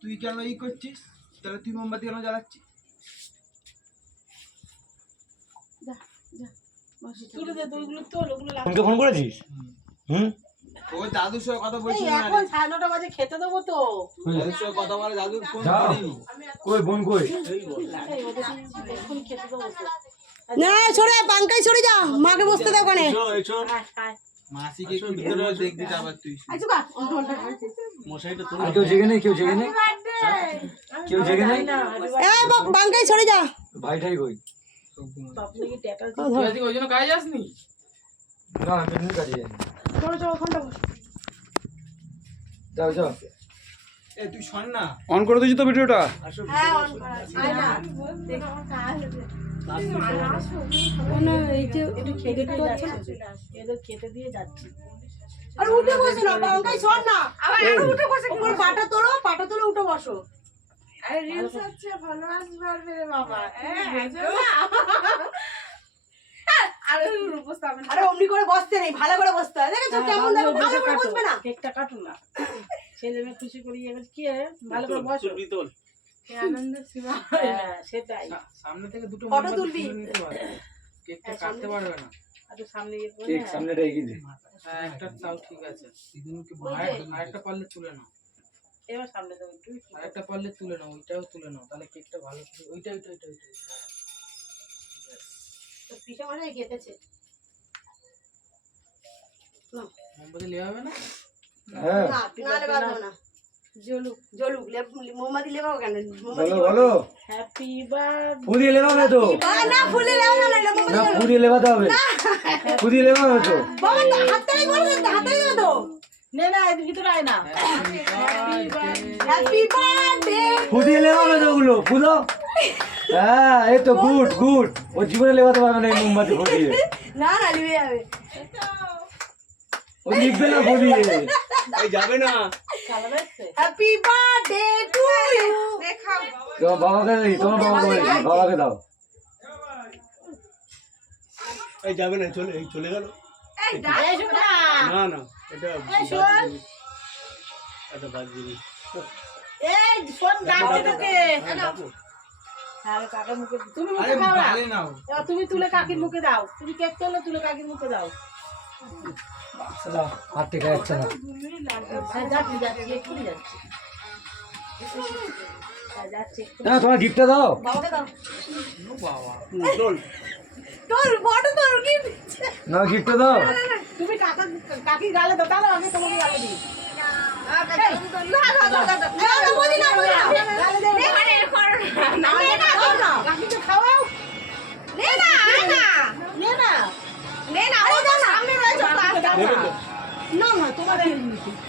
তুই কেন ই করছিস? তাহলে তুই মোমবাতি কেন জ্বালাচ্ছিস? ফোনকে ফোন করেছিস? ওই দাদুর সঙ্গে কথা বলছিস না? এখন 9:30 বাজে খেতে দেবো তো। দাদুর সঙ্গে কথা বলে দাদুর ফোন যাও। করিনি। কই বোন কই? এখন খেতে দেবো তো। না সরে পাঙ্কাই সরে যা, মাকে বসতে দাও ওখানে। মাসিকে একটু ভিতরে দেখবি আবার তুই। আচ্ছা বা আর কেউ জেগে নেই? কেউ জেগে নেই? কেউ জেগে নেই? এই পাঙ্কাই সরে যা। ভাইটাই কই? আপনি কি টাকা না আমি এমনি কাজে যাই। চলো চলো ওখানটা বস। যাও যাও। এ তুই শোন না। অন করে দিয়েছি তো ভিডিওটা। হ্যাঁ অন করা আছে। আয় না না এই যে একটু খেতে দিয়ে যাচ্ছি। এদের খেতে দিয়ে যাচ্ছি। আরে উঠে বসো না, পাঙ্কাই সর না। আবার আরো উঠে বসে কি করে? পাটা তোলো উঠে বসো। আরে রিলস হচ্ছে ফলোয়ার্স বাড়বে রে বাবা। আরে উপস্থাপন আরে অমনি করে বসতে নেই, ভালো করে বসতে হয়। দেখেছো কেমন দেখো, ভালো করে বসবে না। কেকটা কাটো না। ছেলে মেয়ে খুশি করি এবার কি ভালো করে বসো। আনন্দ সীমা। হ্যাঁ সেটাই। সামনে থেকে দুটো ফটো তুলবি। কেকটা কাটতে পারবে না। আচ্ছা সামনে গিয়ে করে কেক সামনেটা এগিয়ে দে। হ্যাঁ একটা তাও ঠিক আছে। দিদিনকে আরেকটা পারলে তুলে নাও। এবার সামনে দাও একটু। আরেকটা পারলে তুলে নাও, ওইটাও তুলে নাও। তাহলে কেকটা ভালো হবে। ওইটা। হ্যাঁ। তো পিঠে মানে গেতেছে। মোমবাতি লেওয়া হবে না? হ্যাঁ না লে বাঁধবো না। জলুক মোমবাতি লেবাও কেন? মোমবাতি বলো বলো। Happy birthday. ফুদিয়ে লেবাবে তো? না ফুলে লেও না, মোমবাতি না ফুদিয়ে লেবাতে হবে। ফুদিয়ে লেবাবে তো? বাবা হাততালি বলে দে, হাততালি দাও তো। নে না এর ভিতরে আয় না। Happy birthday. ফুদিয়ে লেবাবে তো ওগুলো? ফুদো। হ্যাঁ এই তো গুড। ও জীবনে লেবাতে পারবে না এই মোমবাতি ফুদিয়ে। না লিবে যাবে। ও লিখবে না ফুদিয়ে। এই যাবে না। Happy birthday to you. দেখাও তোমার বাবাকে দিই, তোমার বাবাকে দাও। এই যাবে না, চলে গেল। এই ডাক না এটা এটা বাদ দিবি। এই শোন ডাকছে তোকে। ডাকো। আরে কাকার মুখে তুমি আরে মুখে দাও না। গালে নাও। এবার তুমি তুলে কাকির মুখে দাও। তুমি কেক তুলে কাকির মুখে দাও। দাও, হাত থেকে যাচ্ছে না। হ্যাঁ যাচ্ছি এক্ষুনি যাচ্ছি। হ্যাঁ যাচ্ছি। না তোমার গিফটটা দাও। বাবাকে দাও। ও বাবা। চল। তোর ফটো তোর কি? না গিফটটা দাও। তুমি কাকির গালে দাও তাহলে আমি তোমাকে গালে দিই। না বলি না গালে দেবো। এখানে করো না না কাকিকে খাওয়াও। নে না আয় না নে না। নে না ও তো সামনে রয়েছে তো বাঙ্কুকে দাও নেবে না। তো? না তোমার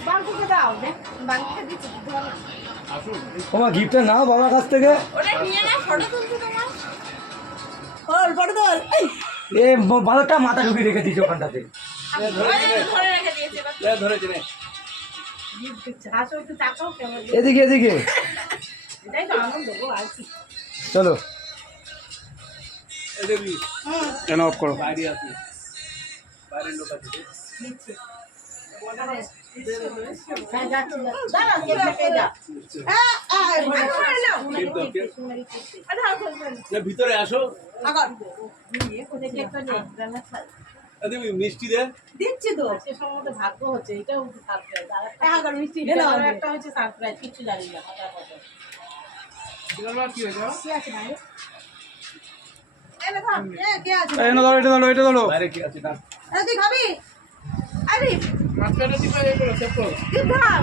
বাঙ্কুকে দাও। বাংলা দিচ্ছি ধর না আসুন। তোমার গিফটটা নাও বাবার কাছ থেকে। ওটা নিয়ে না ফটো তুলছি তোমার ওর ফটো তোর। এ বালকটা মাথা ঢুকিয়ে রেখে দিয়েছে ওখানটাতে। ধরে রেখে দিয়েছে এবার ধরেছে নে। হাসো একটু তাকাও কেমন। এদিকে এটাই তো আনন্দ গো আর কি। চলো। এই দেখবি কেন অফ করো? বাইরে আসি। বাইরের লোক আছে। হ্যাঁ যাচ্ছি দাঁড়া কেকটা খেয়ে যা। ভিতরে আসো। কেকটা নে। দেখবি মিষ্টি দে। দিচ্ছি তো। সে সম্বন্ধে ভাগ্য হচ্ছে এটাও সারপ্রাইজ। আর আগর মিষ্টি একটা নাও। একটা হচ্ছে সারপ্রাইজ কিছু জানি না ফটাফট। কি হয়েছে? কি আছে না কে আছে? এটা ধরো। বাইরে কি আছে না? তুই খাবি? আরে মাছটা দিবা এই করে সেভ করো। তুই ধর।